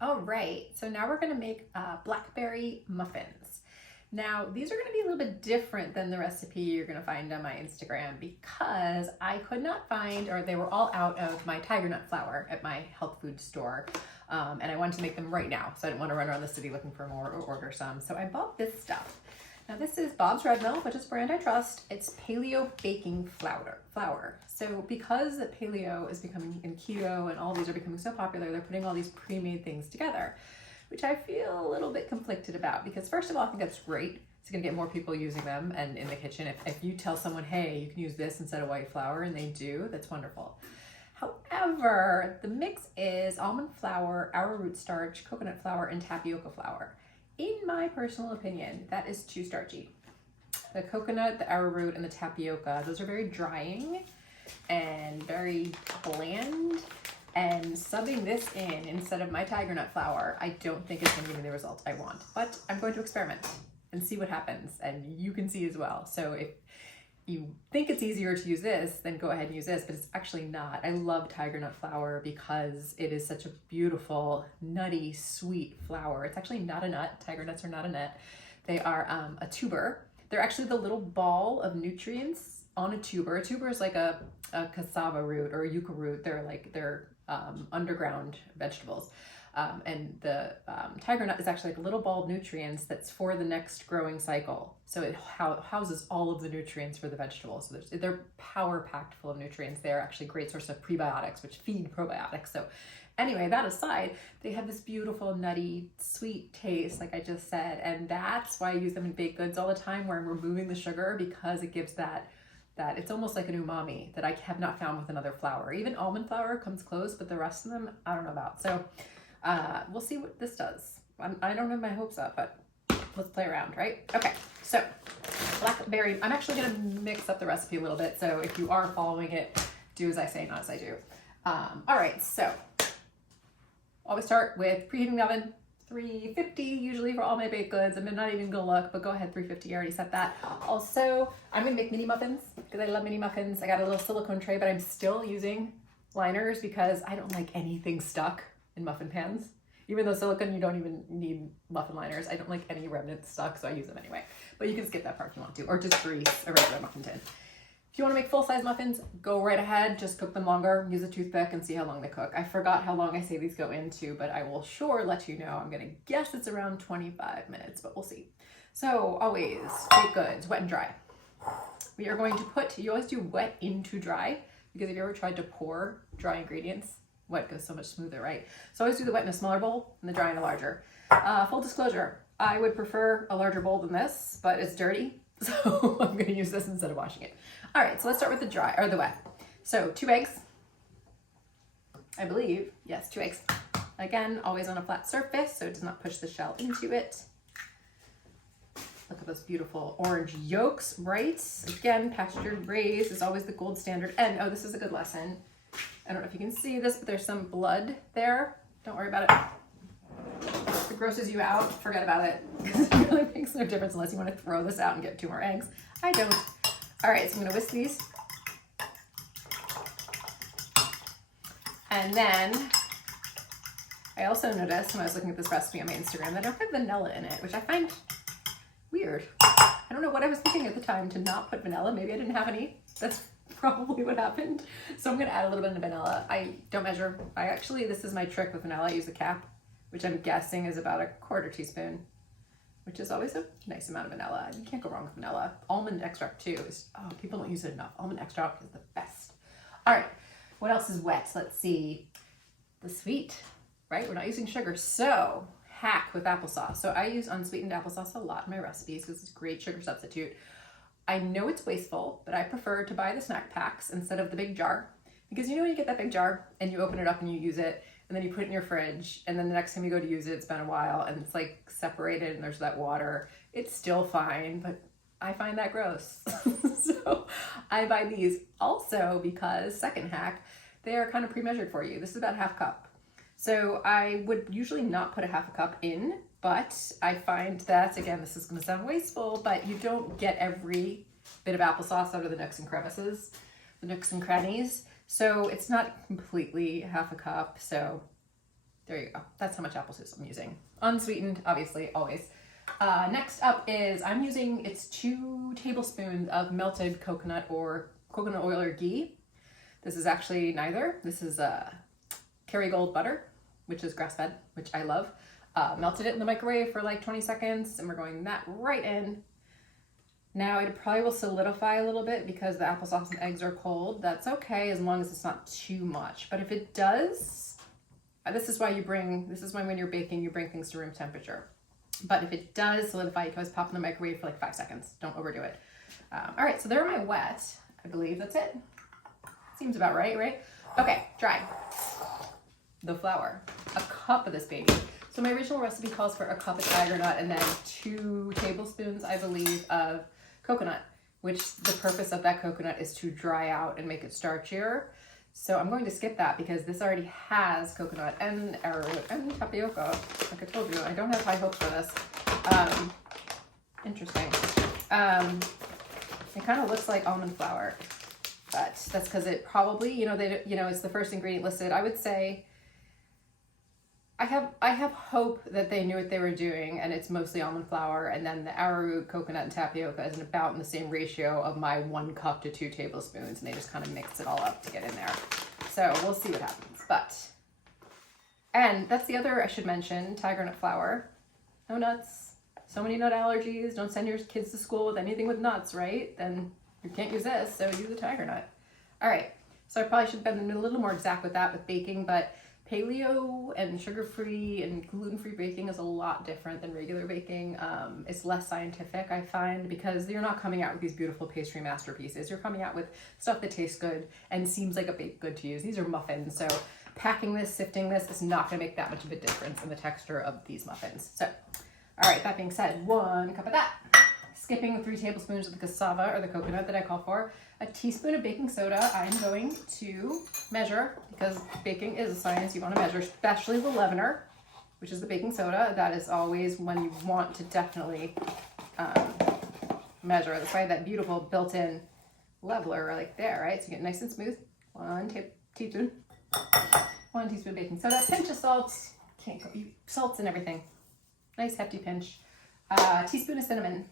All right, so now we're gonna make blackberry muffins. Now, these are gonna be a little bit different than the recipe you're gonna find on my Instagram because I could not find, or they were all out of my Tigernut flour at my health food store. And I wanted to make them right now, so I didn't want to run around the city looking for more or order some. So I bought this stuff. Now this is Bob's Red Mill, which is a brand I trust. It's paleo baking flour. So because the paleo is becoming, and keto and all these are becoming so popular, they're putting all these pre-made things together, which I feel a little bit conflicted about because first of all, I think that's great. It's gonna get more people using them and in the kitchen. If you tell someone, hey, you can use this instead of white flour, and they do, that's wonderful. However, the mix is almond flour, arrowroot starch, coconut flour, and tapioca flour. In my personal opinion, that is too starchy. The coconut, the arrowroot, and the tapioca, those are very drying and very bland. And subbing this in instead of my Tigernut flour, I don't think it's gonna give me the results I want. But I'm going to experiment and see what happens, and you can see as well. So if you think it's easier to use this, then go ahead and use this, but it's actually not. I love Tigernut flour because it is such a beautiful, nutty, sweet flour. It's actually not a nut. Tigernuts are not a nut. They are a tuber. They're actually the little ball of nutrients on a tuber. A tuber is like a cassava root or a yucca root. They're underground vegetables. And the Tigernut is actually like a little ball of nutrients that's for the next growing cycle. So it houses all of the nutrients for the vegetables. So they're power packed full of nutrients. They're actually a great source of prebiotics, which feed probiotics. So anyway, that aside, they have this beautiful, nutty, sweet taste, like I just said. And that's why I use them in baked goods all the time, where I'm removing the sugar because it gives that it's almost like an umami that I have not found with another flour. Even almond flour comes close, but the rest of them, I don't know about. So we'll see what this does. I don't have my hopes up, but let's play around, right? Okay, so blackberry, I'm actually gonna mix up the recipe a little bit, so if you are following it, do as I say, not as I do. All right, so always start with preheating the oven, 350 usually for all my baked goods. I'm not even gonna look, but go ahead, 350, I already set that. Also, I'm gonna make mini muffins because I love mini muffins. I got a little silicone tray, but I'm still using liners because I don't like anything stuck in muffin pans. Even though silicone, you don't even need muffin liners. I don't like any remnants stuck, so I use them anyway. But you can skip that part if you want to, or just grease a regular muffin tin. If you want to make full-size muffins, go right ahead. Just cook them longer. Use a toothpick and see how long they cook. I forgot how long I say these go into, but I will sure let you know. I'm gonna guess it's around 25 minutes, but we'll see. So always baked goods, wet and dry. We are going to put, you always do wet into dry, because if you ever tried to pour dry ingredients, wet goes so much smoother, right? So I always do the wet in a smaller bowl and the dry in a larger. Full disclosure, I would prefer a larger bowl than this, but it's dirty, so I'm gonna use this instead of washing it. All right, so let's start with the dry, or the wet. So 2 eggs, I believe, yes, 2 eggs. Again, always on a flat surface, so it does not push the shell into it. Look at those beautiful orange yolks, right? Again, pastured raised is always the gold standard. And oh, this is a good lesson. I don't know if you can see this, but there's some blood there. Don't worry about it. If it grosses you out, forget about it. It really makes no difference unless you want to throw this out and get 2 more eggs. I don't. All right, so I'm gonna whisk these. And then I also noticed when I was looking at this recipe on my Instagram that I don't have vanilla in it, which I find weird. I don't know what I was thinking at the time to not put vanilla. Maybe I didn't have any. That's probably what happened. So I'm gonna add a little bit of vanilla. I don't measure. This is my trick with vanilla. I use a cap, which I'm guessing is about a 1/4 teaspoon, which is always a nice amount of vanilla. You can't go wrong with vanilla. Almond extract too is, oh, people don't use it enough. Almond extract is the best. All right, what else is wet? Let's see. The sweet, right? We're not using sugar. So hack with applesauce. So I use unsweetened applesauce a lot in my recipes because it's a great sugar substitute. I know it's wasteful, but I prefer to buy the snack packs instead of the big jar, because you know when you get that big jar and you open it up and you use it and then you put it in your fridge and then the next time you go to use it, it's been a while and it's like separated and there's that water. It's still fine, but I find that gross. So I buy these also because, second hack, they are kind of pre-measured for you. This is about 1/2 cup. So I would usually not put a 1/2 cup in, but I find that, again, this is gonna sound wasteful, but you don't get every bit of applesauce out of the nooks and crevices, the nooks and crannies. So it's not completely 1/2 cup. So There you go. That's how much apple juice I'm using. Unsweetened, obviously, always. Next up is I'm using, it's 2 tablespoons of melted coconut or coconut oil or ghee. This is actually neither. This is Kerrygold butter, which is grass-fed, which I love. Melted it in the microwave for like 20 seconds, and we're going that right in. Now it probably will solidify a little bit because the applesauce and eggs are cold. That's okay as long as it's not too much. But if it does, this is why when you're baking, you bring things to room temperature. But if it does solidify, you can always pop in the microwave for like 5 seconds. Don't overdo it. All right, so there are my wet. I believe that's it. Seems about right, right? Okay, dry. The flour, a cup of this baby. So my original recipe calls for a cup of Tigernut and then 2 tablespoons, I believe, of coconut, which the purpose of that coconut is to dry out and make it starchier. So I'm going to skip that because this already has coconut and arrowroot and tapioca. Like I told you, I don't have high hopes for this. Interesting. It kind of looks like almond flour, but that's because it probably, it's the first ingredient listed. I would say I have hope that they knew what they were doing, and it's mostly almond flour, and then the arrowroot, coconut, and tapioca is about in the same ratio of my 1 cup to 2 tablespoons, and they just kind of mixed it all up to get in there. So we'll see what happens. And that's the other, I should mention, Tigernut flour. No nuts. So many nut allergies. Don't send your kids to school with anything with nuts, right? Then you can't use this, so use a Tigernut. All right, so I probably should have been a little more exact with that with baking, but paleo and sugar-free and gluten-free baking is a lot different than regular baking. It's less scientific, I find, because you're not coming out with these beautiful pastry masterpieces. You're coming out with stuff that tastes good and seems like a baked good to use. These are muffins, so packing this, sifting this is not going to make that much of a difference in the texture of these muffins. So, all right, that being said, 1 cup of that. Skipping the 3 tablespoons of the cassava or the coconut that I call for. A teaspoon of baking soda I'm going to measure because baking is a science. You want to measure, especially the leavener, which is the baking soda. That is always when you want to definitely measure. That's why that beautiful built-in leveler right there, right? So you get nice and smooth. 1 teaspoon. 1 teaspoon baking soda. Pinch of salt. Can't go salts and everything. Nice hefty pinch. Teaspoon of cinnamon.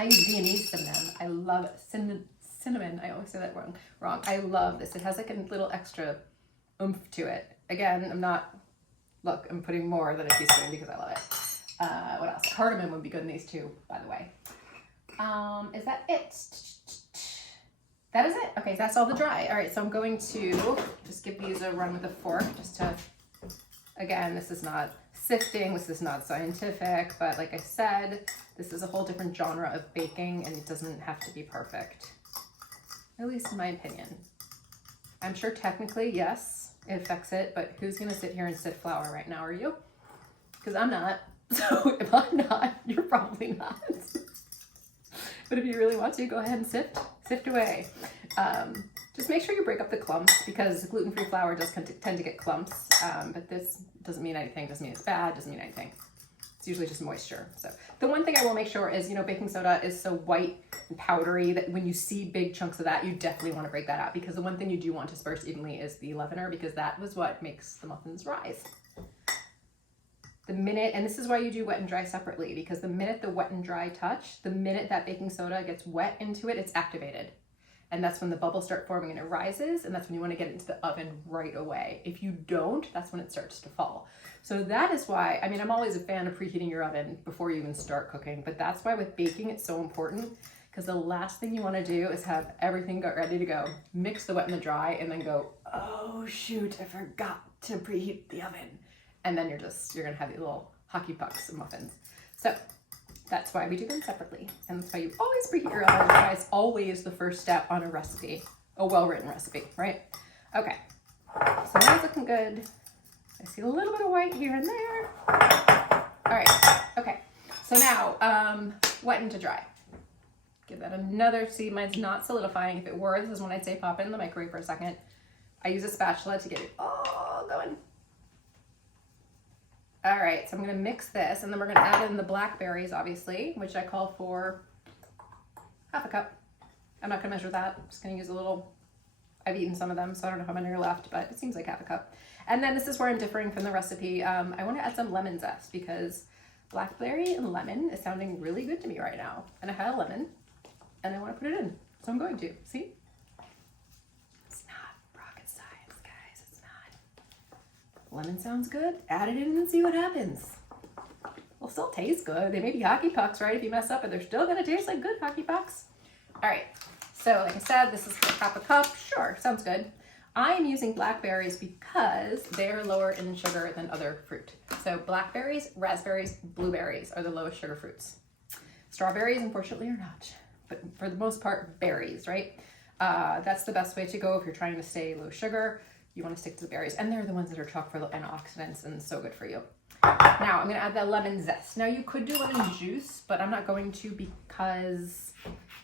I use Viennese cinnamon. I love cinnamon. I always say that wrong. I love this. It has like a little extra oomph to it. Again, I'm putting more than a teaspoon because I love it. What else? Cardamom would be good in these too, by the way. Is that it? That is it. Okay, that's all the dry. All right, so I'm going to just give these a run with a fork just to, again, this is not sifting, this is not scientific, but like I said, this is a whole different genre of baking and it doesn't have to be perfect, at least in my opinion. I'm sure technically, yes, it affects it, but who's gonna sit here and sift flour right now, are you? Because I'm not, so if I'm not, you're probably not. But if you really want to, go ahead and sift away. Just make sure you break up the clumps because gluten-free flour does tend to get clumps, but this doesn't mean anything, doesn't mean it's bad, doesn't mean anything. It's usually just moisture. So the one thing I will make sure is, baking soda is so white and powdery that when you see big chunks of that, you definitely want to break that out because the one thing you do want to disperse evenly is the leavener because that was what makes the muffins rise. The minute, and this is why you do wet and dry separately, because the minute the wet and dry touch, the minute that baking soda gets wet into it, it's activated. And that's when the bubbles start forming and it rises, and that's when you want to get it into the oven right away. If you don't, that's when it starts to fall. So that is why, I'm always a fan of preheating your oven before you even start cooking, but that's why with baking it's so important, because the last thing you want to do is have everything ready to go, mix the wet and the dry, and then go, oh shoot, I forgot to preheat the oven. And then you're gonna have these little hockey pucks of muffins. So that's why we do them separately. And that's why you always preheat your oven. That is always the first step on a recipe, a well-written recipe, right? Okay, so now it's looking good. I see a little bit of white here and there. All right, okay. So now, wet and to dry. Give that another, see, mine's not solidifying. If it were, this is when I'd say pop it in the microwave for a second. I use a spatula to get it all going. All right, so I'm gonna mix this and then we're gonna add in the blackberries, obviously, which I call for half a cup. I'm not gonna measure that, I'm just gonna use a little, I've eaten some of them, so I don't know how many are left, but it seems like half a cup. And then this is where I'm differing from the recipe. I want to add some lemon zest because blackberry and lemon is sounding really good to me right now. And I had a lemon and I want to put it in. So I'm going to. See? It's not rocket science, guys. It's not. Lemon sounds good. Add it in and see what happens. They'll still taste good. They may be hockey pucks, right? If you mess up, but they're still going to taste like good hockey pucks. All right. So like I said, this is half a cup. Sure, sounds good. I'm using blackberries because they're lower in sugar than other fruit. So blackberries, raspberries, blueberries are the lowest sugar fruits. Strawberries, unfortunately, are not. But for the most part, berries, right? That's the best way to go if you're trying to stay low sugar. You want to stick to the berries. And they're the ones that are chock full of antioxidants and so good for you. Now, I'm going to add the lemon zest. Now, you could do lemon juice, but I'm not going to because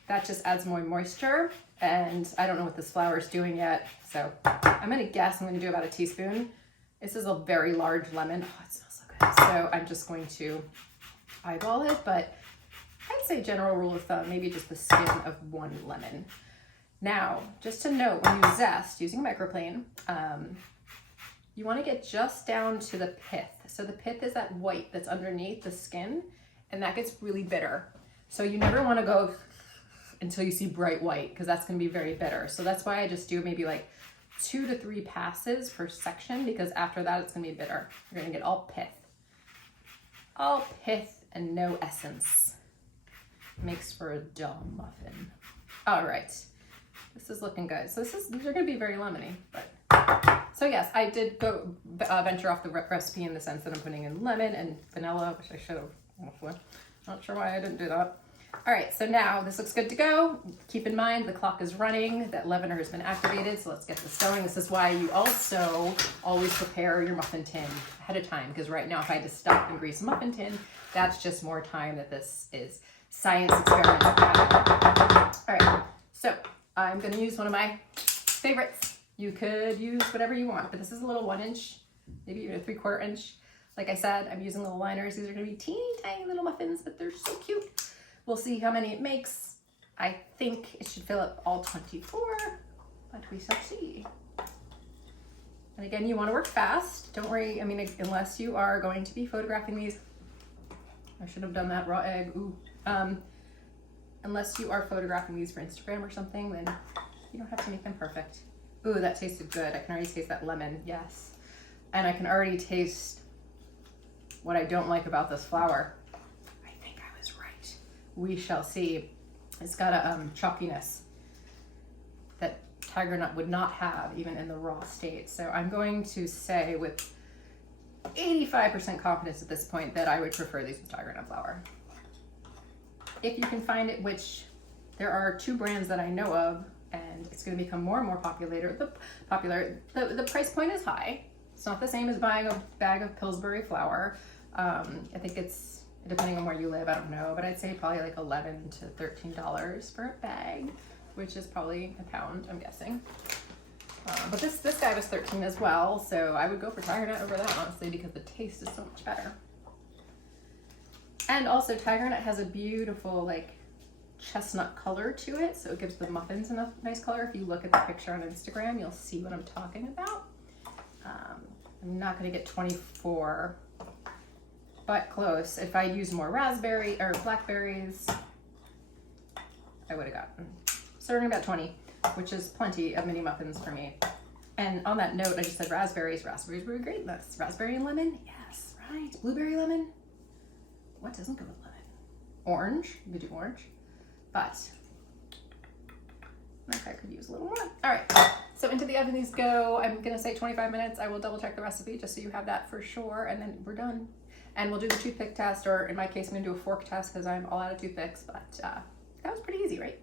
that just adds more moisture. And I don't know what this flour is doing yet. So I'm going to guess I'm going to do about a teaspoon. This is a very large lemon. Oh, it smells so good. So I'm just going to eyeball it, but I'd say general rule of thumb, maybe just the skin of one lemon. Now, just to note, when you zest using a microplane, you want to get just down to the pith. So the pith is that white that's underneath the skin, and that gets really bitter. So you never want to go until you see bright white, because that's going to be very bitter. So that's why I just do maybe like 2 to 3 passes per section, because after that it's going to be bitter. You're going to get all pith. All pith and no essence. Makes for a dull muffin. All right. This is looking good. So these are going to be very lemony, but so yes, I did go venture off the recipe in the sense that I'm putting in lemon and vanilla, which I should have, hopefully. Not sure why I didn't do that. All right, so now this looks good to go. Keep in mind the clock is running, that leavener has been activated, so let's get this going. This is why you also always prepare your muffin tin ahead of time, because right now if I had to stop and grease a muffin tin, that's just more time that this is science experiment. All right, so I'm gonna use one of my favorites. You could use whatever you want, but this is a little 1 inch, maybe even a 3/4 inch. Like I said, I'm using little liners. These are gonna be teeny tiny little muffins, but they're so cute. We'll see how many it makes. I think it should fill up all 24, but we shall see. And again, you wanna work fast. Don't worry, I mean, unless you are going to be photographing these. I should have done that raw egg, ooh. Unless you are photographing these for Instagram or something, then you don't have to make them perfect. Ooh, that tasted good. I can already taste that lemon, yes. And I can already taste what I don't like about this flour. I think I was right. We shall see. It's got a chalkiness that Tigernut would not have even in the raw state. So I'm going to say with 85% confidence at this point that I would prefer these with Tigernut flour. If you can find it, which there are 2 brands that I know of, and it's going to become more and more popular. The price point is high. It's not the same as buying a bag of Pillsbury flour. I think it's, depending on where you live, I don't know, but I'd say probably like $11 to $13 for a bag, which is probably a pound, I'm guessing. But this guy was 13 as well, so I would go for Tigernut over that, honestly, because the taste is so much better. And also Tigernut has a beautiful like chestnut color to it, so it gives the muffins a nice color. If you look at the picture on Instagram, you'll see what I'm talking about. I'm not going to get 24, but close. If I use more raspberry or blackberries, I would have gotten starting about 20, which is plenty of mini muffins for me. And on that note, I just said raspberries. Raspberries were great. That's raspberry and lemon. Yes, right. Blueberry lemon. What doesn't go with lemon? Orange. You could do orange. But I think I could use a little more. All right, so into the oven these go. I'm gonna say 25 minutes. I will double check the recipe just so you have that for sure, and then we're done. And we'll do the toothpick test, or in my case, I'm gonna do a fork test because I'm all out of toothpicks, but that was pretty easy, right?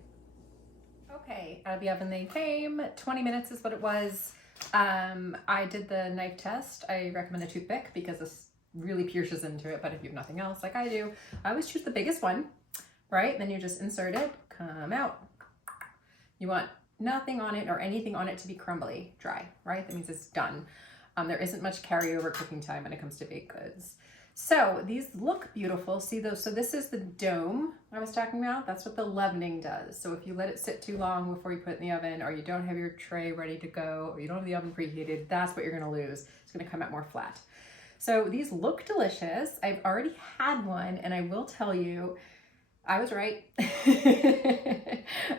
Okay, out of the oven they came. 20 minutes is what it was. I did the knife test. I recommend a toothpick because this really pierces into it, but if you have nothing else like I do, I always choose the biggest one. Right? Then you just insert it, come out. You want nothing on it or anything on it to be crumbly, dry, right? That means it's done. There isn't much carryover cooking time when it comes to baked goods. So these look beautiful. See those? So this is the dome I was talking about. That's what the leavening does. So if you let it sit too long before you put it in the oven, or you don't have your tray ready to go, or you don't have the oven preheated, that's what you're gonna lose. It's gonna come out more flat. So these look delicious. I've already had one, and I will tell you, I was right.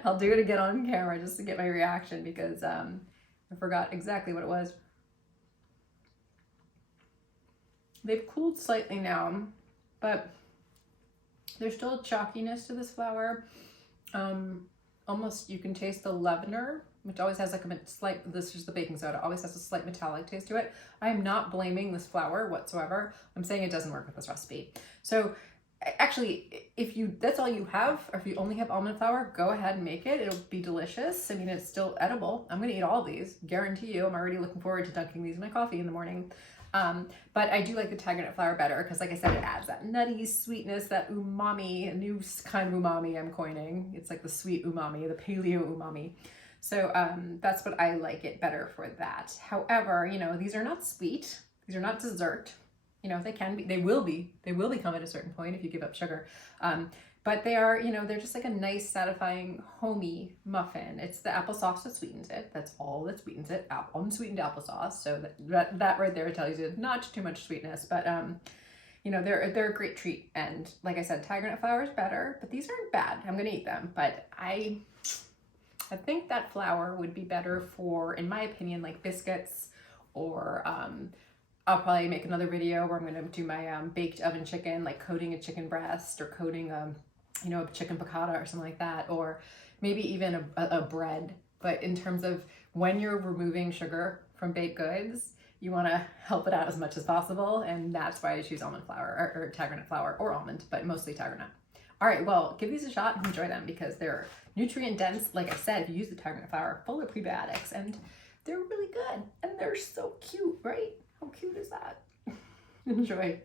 I'll do it again on camera just to get my reaction, because I forgot exactly what it was. They've cooled slightly now, but there's still a chalkiness to this flour. Almost, you can taste the leavener, which always has like a slight, this is the baking soda, always has a slight metallic taste to it. I'm not blaming this flour whatsoever. I'm saying it doesn't work with this recipe. So actually, if that's all you have, or if you only have almond flour, go ahead and make it. It'll be delicious. I mean, it's still edible. I'm gonna eat all of these, guarantee you. I'm already looking forward to dunking these in my coffee in the morning. But I do like the Tigernut flour better because, like I said, it adds that nutty sweetness, that umami, a new kind of umami I'm coining. It's like the sweet umami, the paleo umami. So that's what I like it better for that. However, you know, these are not sweet. These are not dessert. You know, they can be, they will become at a certain point if you give up sugar. But they are, you know, they're just like a nice, satisfying, homey muffin. It's the applesauce that sweetens it. That's all that sweetens it. Unsweetened applesauce. So that right there tells you not too much sweetness. But, you know, they're a great treat. And like I said, Tigernut flour is better, but these aren't bad. I'm going to eat them. But I think that flour would be better for, in my opinion, like biscuits, or I'll probably make another video where I'm going to do my baked oven chicken, like coating a chicken breast, or coating you know, a chicken piccata or something like that, or maybe even a bread. But in terms of when you're removing sugar from baked goods, you want to help it out as much as possible, and that's why I choose almond flour, or Tigernut flour, or almond, but mostly Tigernut. All right, well, give these a shot and enjoy them, because they're nutrient dense. Like I said, if you use the Tigernut flour, full of prebiotics, and they're really good, and they're so cute, right? How cute is that? Enjoy.